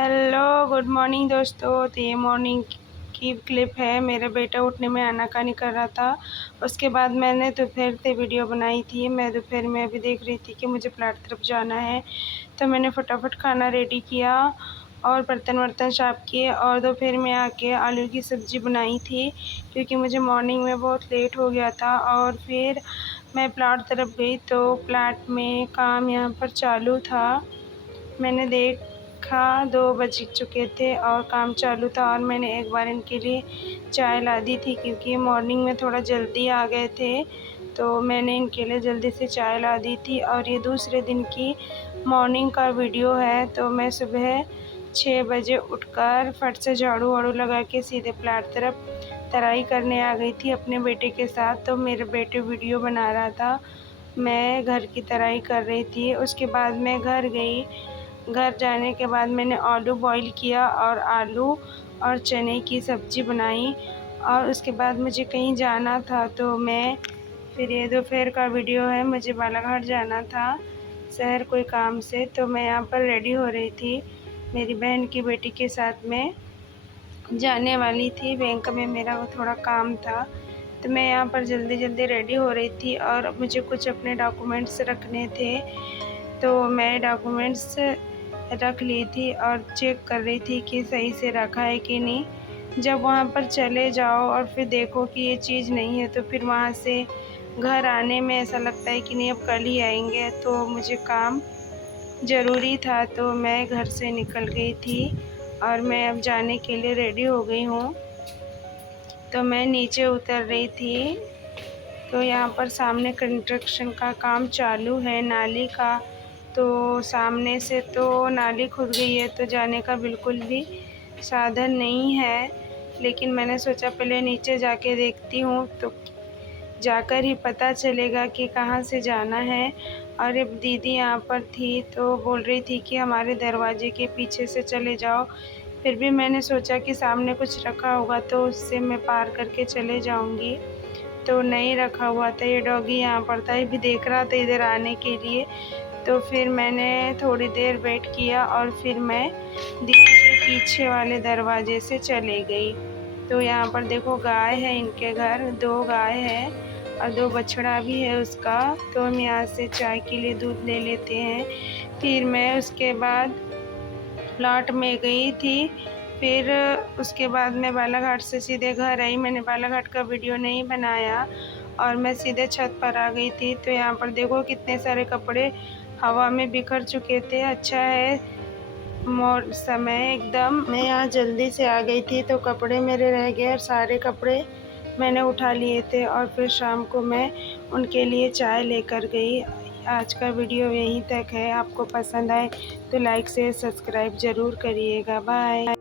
Hello good morning दोस्तों। तो ये मॉर्निंग की क्लिप है। मेरा बेटा उठने में आनाकानी कर रहा था। उसके बाद मैंने दोपहर से वीडियो बनाई थी। मैं दोपहर में अभी देख रही थी कि मुझे प्लाट तरफ जाना है, तो मैंने फटाफट खाना रेडी किया और बर्तन वर्तन साफ़ किए और दोपहर में आके आलू की सब्ज़ी बनाई थी, क्योंकि मुझे मॉर्निंग में बहुत लेट हो गया था। और फिर मैं प्लाट तरफ गई तो प्लाट में काम यहाँ पर चालू था। मैंने देखा 2 बज चुके थे और काम चालू था, और मैंने एक बार इनके लिए चाय ला दी थी, क्योंकि मॉर्निंग में थोड़ा जल्दी आ गए थे, तो मैंने इनके लिए जल्दी से चाय ला दी थी। और ये दूसरे दिन की मॉर्निंग का वीडियो है। तो मैं सुबह 6 बजे उठकर फट से झाड़ू वाड़ू लगा के सीधे प्लाट तरफ तराई करने आ गई थी अपने बेटे के साथ। तो मेरे बेटे वीडियो बना रहा था, मैं घर की तराई कर रही थी। उसके बाद मैं घर गई। घर जाने के बाद मैंने आलू बॉईल किया और आलू और चने की सब्ज़ी बनाई। और उसके बाद मुझे कहीं जाना था, तो मैं फिर ये दोपहर का वीडियो है। मुझे बालाघाट जाना था शहर कोई काम से, तो मैं यहाँ पर रेडी हो रही थी। मेरी बहन की बेटी के साथ में जाने वाली थी। बैंक में मेरा थोड़ा काम था, तो मैं यहाँ पर जल्दी जल्दी रेडी हो रही थी और मुझे कुछ अपने डॉक्यूमेंट्स रखने थे, तो मैं डॉक्यूमेंट्स रख ली थी और चेक कर रही थी कि सही से रखा है कि नहीं। जब वहाँ पर चले जाओ और फिर देखो कि ये चीज़ नहीं है, तो फिर वहाँ से घर आने में ऐसा लगता है कि नहीं, अब कल ही आएंगे। तो मुझे काम ज़रूरी था, तो मैं घर से निकल गई थी और मैं अब जाने के लिए रेडी हो गई हूँ। तो मैं नीचे उतर रही थी, तो यहाँ पर सामने कंस्ट्रक्शन का काम चालू है नाली का। तो सामने से तो नाली खुद गई है, तो जाने का बिल्कुल भी साधन नहीं है। लेकिन मैंने सोचा पहले नीचे जाके देखती हूँ, तो जाकर ही पता चलेगा कि कहाँ से जाना है। और एक दीदी यहाँ पर थी, तो बोल रही थी कि हमारे दरवाजे के पीछे से चले जाओ। फिर भी मैंने सोचा कि सामने कुछ रखा होगा, तो उससे मैं पार करके चले जाऊँगी। तो नहीं रखा हुआ था। ये डॉगी यहाँ पर था, ये भी देख रहा था इधर आने के लिए। तो फिर मैंने थोड़ी देर वेट किया और फिर मैं दीदी के पीछे वाले दरवाजे से चले गई। तो यहाँ पर देखो गाय है, इनके घर 2 गाय है और 2 बछड़ा भी है उसका। तो हम यहाँ से चाय के लिए दूध ले लेते हैं। फिर मैं उसके बाद प्लाट में गई थी। फिर उसके बाद मैं बालाघाट से सीधे घर आई। मैंने बालाघाट का वीडियो नहीं बनाया और मैं सीधे छत पर आ गई थी। तो यहाँ पर देखो कितने सारे कपड़े हवा में बिखर चुके थे। अच्छा है समय एकदम मैं यहाँ जल्दी से आ गई थी, तो कपड़े मेरे रह गए और सारे कपड़े मैंने उठा लिए थे। और फिर शाम को मैं उनके लिए चाय लेकर गई। आज का वीडियो यहीं तक है। आपको पसंद आए तो लाइक शेयर सब्सक्राइब ज़रूर करिएगा। बाय।